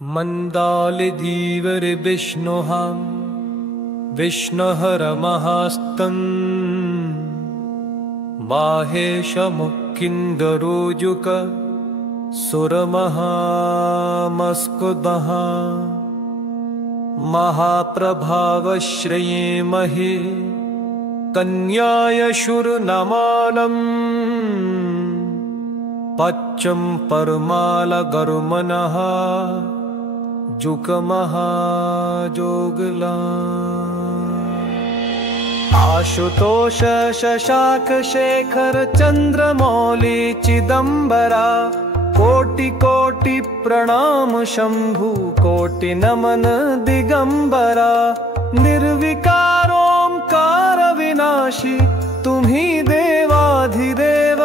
मन्दालधीवर विष्णुः विष्णुहरमहास्तन् माहेशमुक्किन्दरोजुक सुरमहामस्कुदः महाप्रभावश्रयेमहे कन्याय शूरनमालम् पच्चं परमालगर्मणः जुगमहाजोगला आशुतोष शशाक शेखर चंद्रमौली चिदंबरा कोटि कोटि प्रणाम शंभु कोटि नमन दिगंबरा निर्विकारोंकार विनाशी तुम्ही देवाधिदेव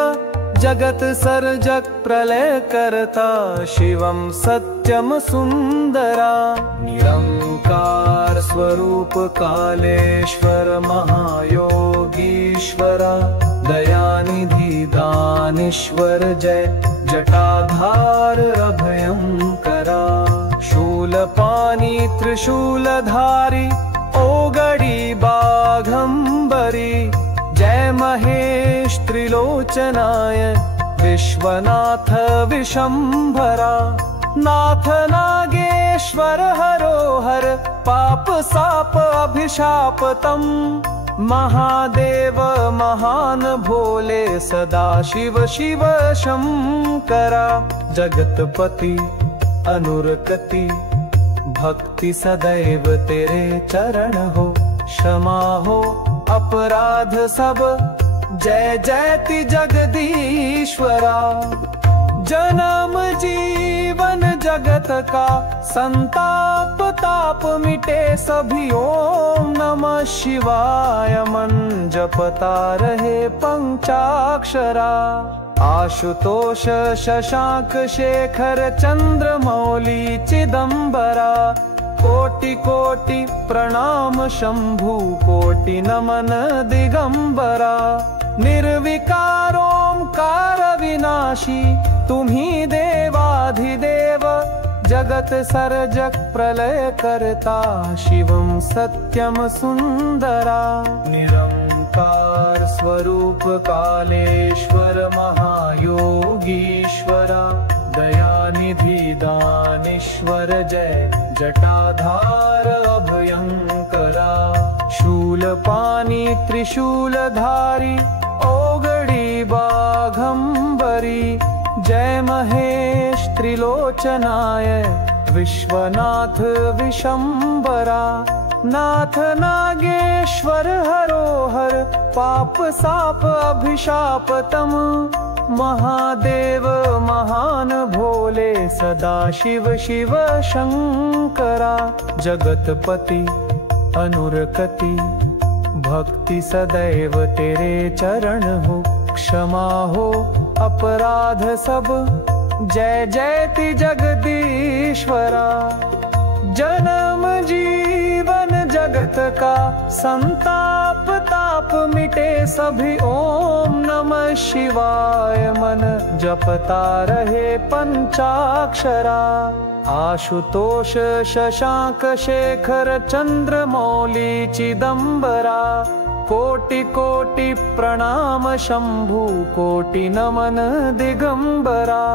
जगत सर्जक प्रलय करता शिवम सत्यम सुंदरा निरंकार स्वरूप कालेश्वर महायोगीश्वर दयानिधि दानेश्वर जय जटाधार अभयंकरा शूलपाणि त्रिशूलधारी ओगड़ी बाघंबरी जय महेश त्रिलोचनाय विश्वनाथ विशंभरा नाथ नागेश्वर हरोहर पाप साप अभिशाप तम महादेव महान भोले सदा शिव शिव शंकरा जगतपति अनुरकति भक्ति सदैव तेरे चरण हो क्षमा हो अपराध सब जय जयति जगदीश्वरा जन्म जीवन जगत का संताप ताप मिटे सभी ओम नमः शिवाय मन जपता रहे पंचाक्षरा आशुतोष शशांक शेखर चंद्रमौली चिदंबरा कोटि कोटि प्रणाम शंभु कोटि नमन दिगंबरा निर्विकारोंकार विनाशी तुम्ही देवाधिदेव जगत सर्जक प्रलय करता शिवम सत्यम सुंदरा निरंकार स्वरूप कालेश्वर महायोगीश्वरा दयानिधि दानेश्वर जय जटाधार अभयंकरा शूलपाणि त्रिशूलधारी ओगड़ी बाघंबरी जय महेश त्रिलोचनाय विश्वनाथ विशंभरा नाथ नागेश्वर हरोहर पाप साप अभिशाप तम महादेव महान भोले सदा शिव शिव शंकरा जगतपति अनुरकति भक्ति सदैव तेरे चरण हो क्षमा हो अपराध सब जय जयति जगदीश्वरा जन्म जीवन जगत का संताप ताप मिटे सभी ओम नमः शिवाय मन जपता रहे पंचाक्षरा आशुतोष शशांक शेखर चंद्रमौली चिदंबरा कोटि कोटि प्रणाम शंभु कोटि नमन दिगंबरा।